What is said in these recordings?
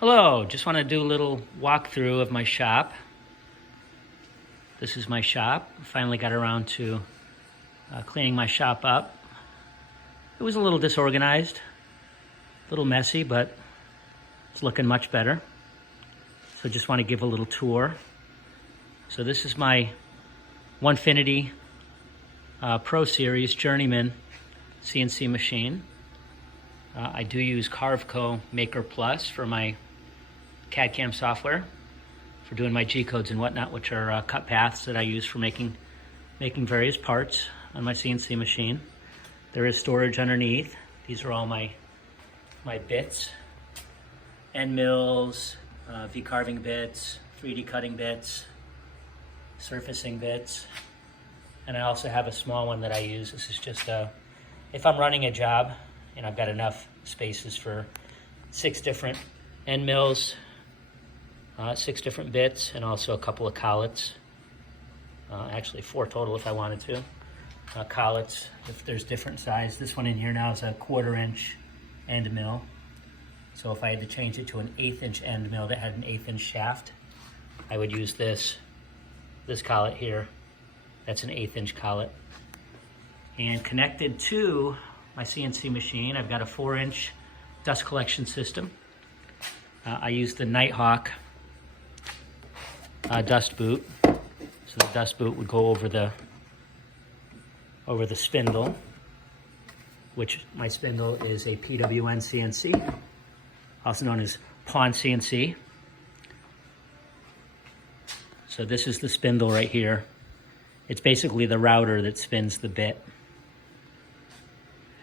Hello, just want to do a little walkthrough of my shop. This is my shop. Finally got around to cleaning my shop up. It was a little disorganized, a little messy, but it's looking much better. So just want to give a little tour. So this is my Onefinity Pro Series Journeyman CNC machine. I do use Carveco Maker Plus for my CAD/CAM software for doing my G-codes and whatnot, which are cut paths that I use for making various parts on my CNC machine. There is storage underneath. These are all my bits, end mills, V-carving bits, 3D cutting bits, surfacing bits, and I also have a small one that I use. This is just if I'm running a job and I've got enough spaces for 6 different end mills, 6 different bits, and also a couple of collets. Actually 4 total if I wanted to. Collets, if there's different size. This one in here now is a 1/4 inch end mill. So if I had to change it to an 1/8 inch end mill that had an 1/8 inch shaft, I would use this collet here. That's an 1/8 inch collet. And connected to my CNC machine, I've got a 4-inch dust collection system. I use the Nighthawk dust boot. So the dust boot would go over the spindle, which my spindle is a PWN CNC, also known as Pawn CNC. So this is the spindle right here. It's basically the router that spins the bit.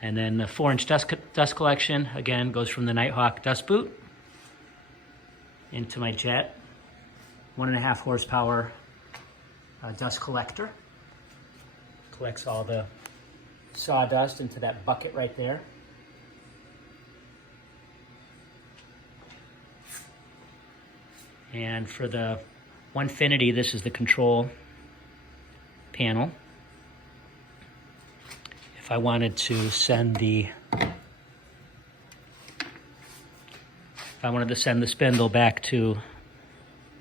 And then the 4-inch dust collection, again, goes from the Nighthawk dust boot into my Jet 1.5 horsepower dust collector. Collects all the sawdust into that bucket right there. And for the Onefinity, this is the control panel. If I wanted to send the spindle back to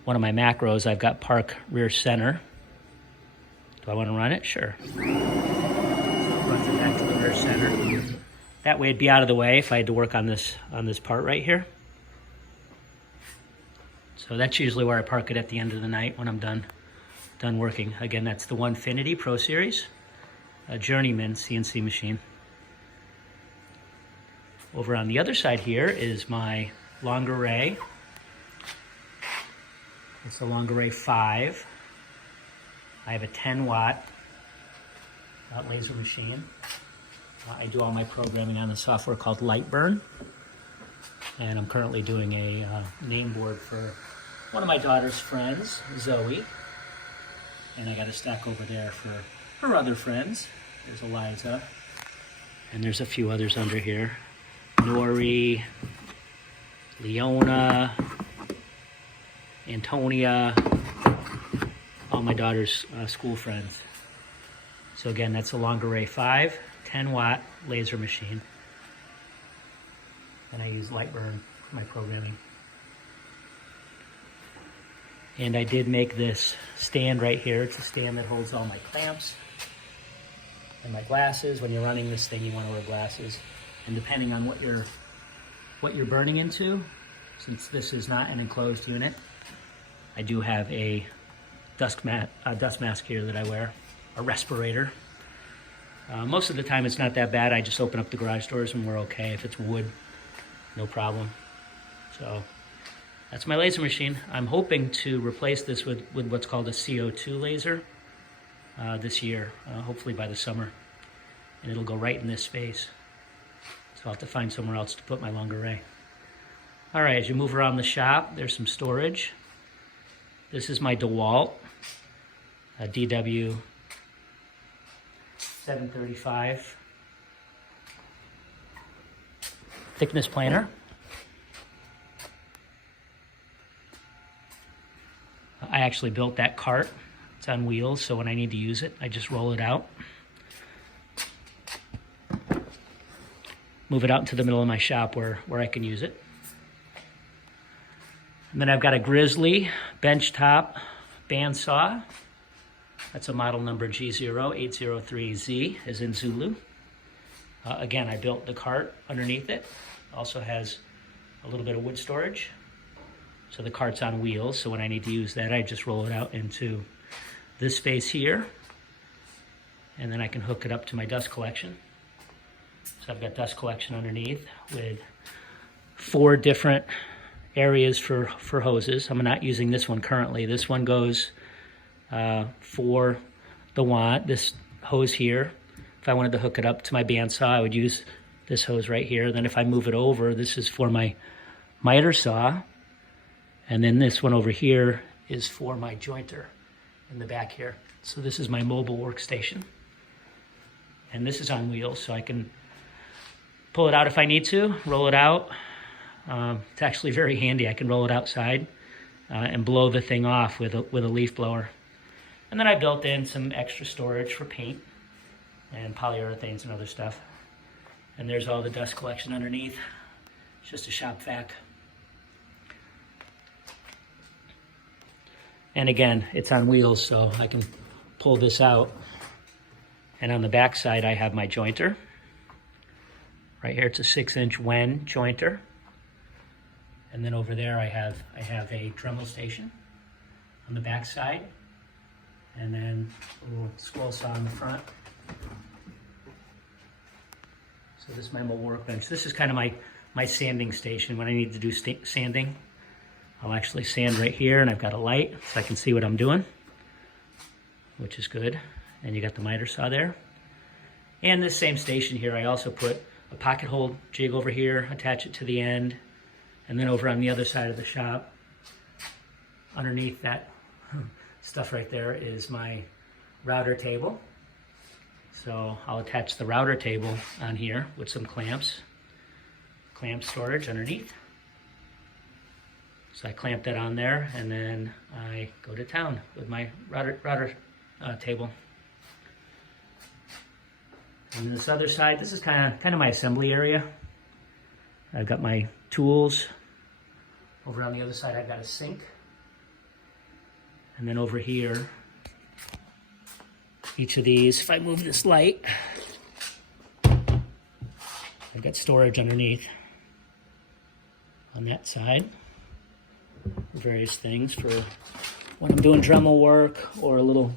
one of my macros, I've got park rear center. Do I want to run it? Sure. So it runs it back to the rear center. That way it'd be out of the way if I had to work on this part right here. So that's usually where I park it at the end of the night when I'm done working. Again, that's the Onefinity Pro Series, a Journeyman CNC machine. Over on the other side here is my Longaray. It's the Longaray 5. I have a 10-watt laser machine. I do all my programming on the software called Lightburn. And I'm currently doing a name board for one of my daughter's friends, Zoe. And I got a stack over there for her other friends. There's Eliza. And there's a few others under here. Nori, Leona, Antonia, all my daughter's school friends. So again, that's a Longaray 5, 10-watt laser machine. And I use Lightburn for my programming. And I did make this stand right here. It's a stand that holds all my clamps and my glasses. When you're running this thing, you want to wear glasses. And depending on what you're burning into, since this is not an enclosed unit, I do have a dust mask here that I wear, a respirator. Most of the time it's not that bad. I just open up the garage doors and we're okay. If it's wood, no problem. So that's my laser machine. I'm hoping to replace this with what's called a CO2 laser this year, hopefully by the summer. And it'll go right in this space. So I'll have to find somewhere else to put my Longaray. All right, as you move around the shop, there's some storage. This is my DeWalt DW 735 thickness planer. I actually built that cart. It's on wheels, so when I need to use it, I just roll it out. Move it out into the middle of my shop where I can use it. And then I've got a Grizzly benchtop bandsaw. That's a model number G0803Z, as in Zulu. Again, I built the cart underneath it. Also has a little bit of wood storage. So the cart's on wheels, so when I need to use that, I just roll it out into this space here. And then I can hook it up to my dust collection. So I've got dust collection underneath with 4 different areas for hoses. I'm not using this one currently. This one goes for the this hose here. If I wanted to hook it up to my bandsaw, I would use this hose right here. Then if I move it over, this is for my miter saw. And then this one over here is for my jointer in the back here. So this is my mobile workstation. And this is on wheels, so I can pull it out if I need to, roll it out. It's actually very handy. I can roll it outside and blow the thing off with a leaf blower. And then I built in some extra storage for paint and polyurethanes and other stuff. And there's all the dust collection underneath. It's just a shop vac. And again, it's on wheels, so I can pull this out. And on the back side, I have my jointer. Right here, it's a 6-inch Wen jointer. And then over there, I have a Dremel station on the back side. And then a little scroll saw in the front. So this is my mobile workbench. This is kind of my sanding station. When I need to do sanding, I'll actually sand right here, and I've got a light so I can see what I'm doing, which is good. And you got the miter saw there. And this same station here, I also put a pocket hole jig over here, attach it to the end, and then over on the other side of the shop, underneath that stuff right there is my router table. So I'll attach the router table on here with some clamp storage underneath. So I clamp that on there, and then I go to town with my router table. And this other side, this is kind of my assembly area. I've got my tools. Over on the other side, I've got a sink. And then over here, each of these, if I move this light, I've got storage underneath on that side. Various things for when I'm doing Dremel work or a little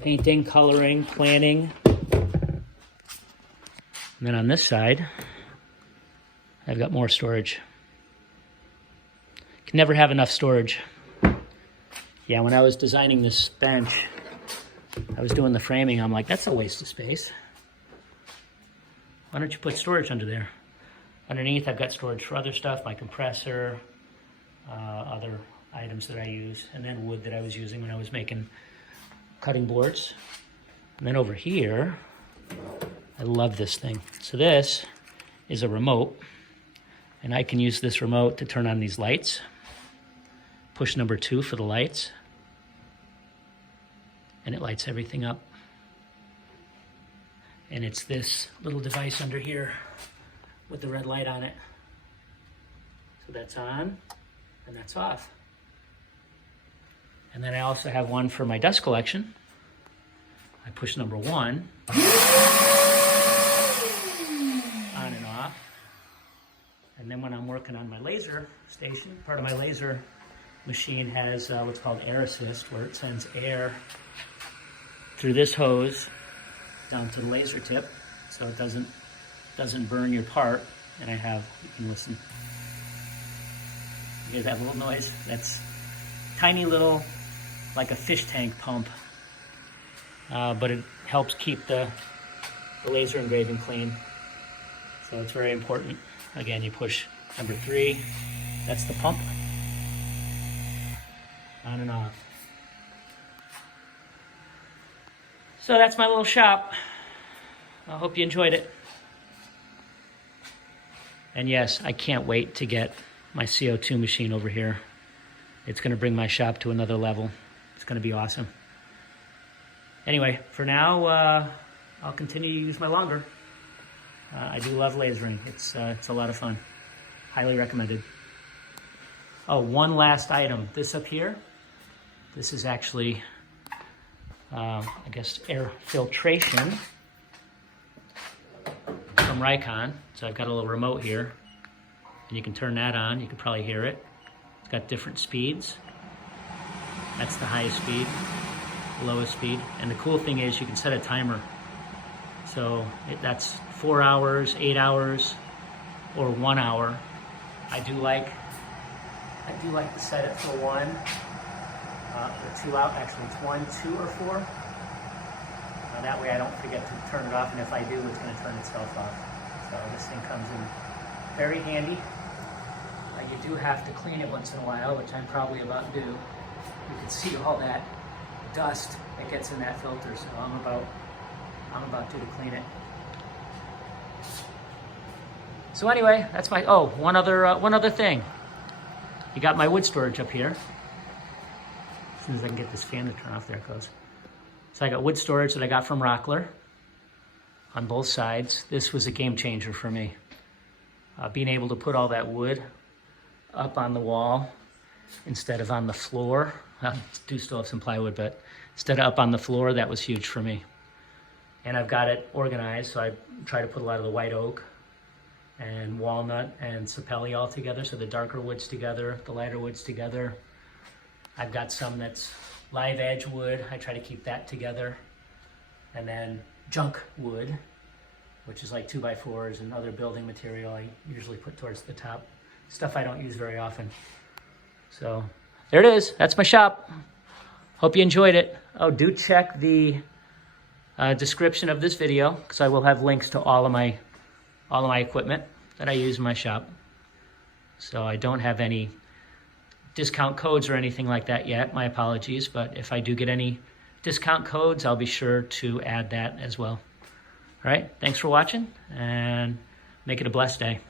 painting, coloring, planning. And then on this side, I've got more storage. Can never have enough storage. Yeah, when I was designing this bench, I was doing the framing, I'm like, that's a waste of space. Why don't you put storage under there? Underneath, I've got storage for other stuff, my compressor, other items that I use, and then wood that I was using when I was making cutting boards. And then over here, I love this thing. So this is a remote, and I can use this remote to turn on these lights. Push number 2 for the lights, and it lights everything up. And it's this little device under here with the red light on it. So that's on, and that's off. And then I also have one for my dust collection. I push number 1, on and off. And then when I'm working on my laser station, part of my laser machine has what's called air assist, where it sends air through this hose down to the laser tip, so it doesn't burn your part. And I have, you can listen. You hear that little noise? That's tiny little, like a fish tank pump, but it helps keep the laser engraving clean. So it's very important. Again, you push number 3, that's the pump, on and off. So that's my little shop. I hope you enjoyed it. And yes, I can't wait to get my CO2 machine over here. It's going to bring my shop to another level. It's going to be awesome. Anyway, for now, I'll continue to use my longer. I do love lasering. It's a lot of fun. Highly recommended. Oh, one last item. This up here, this is actually, I guess, air filtration from Rikon. So I've got a little remote here, and you can turn that on. You can probably hear it. It's got different speeds. That's the highest speed, lowest speed. And the cool thing is you can set a timer. So that's 4 hours, 8 hours, or 1 hour. I do like to set it for 1 or 2 out. Actually, it's 1, 2, or 4. That way I don't forget to turn it off, and if I do, it's going to turn itself off. So this thing comes in very handy. You do have to clean it once in a while, which I'm probably about to do. You can see all that dust that gets in that filter, so I'm about to clean it. So anyway, that's my, oh, one other thing. You got my wood storage up here. As soon as I can get this fan to turn off, there it goes. So I got wood storage that I got from Rockler on both sides. This was a game changer for me. Being able to put all that wood up on the wall instead of on the floor. I do still have some plywood, but instead of up on the floor, that was huge for me. And I've got it organized, so I try to put a lot of the white oak and walnut and sapelli all together, so the darker woods together, the lighter woods together. I've got some that's live edge wood. I try to keep that together. And then junk wood, which is like 2x4s and other building material I usually put towards the top. Stuff I don't use very often. So there it is. That's my shop. Hope you enjoyed it. Oh, do check the description of this video, because I will have links to all of my equipment that I use in my shop. So I don't have any discount codes or anything like that yet. My apologies, but if I do get any discount codes, I'll be sure to add that as well. All right, thanks for watching, and make it a blessed day.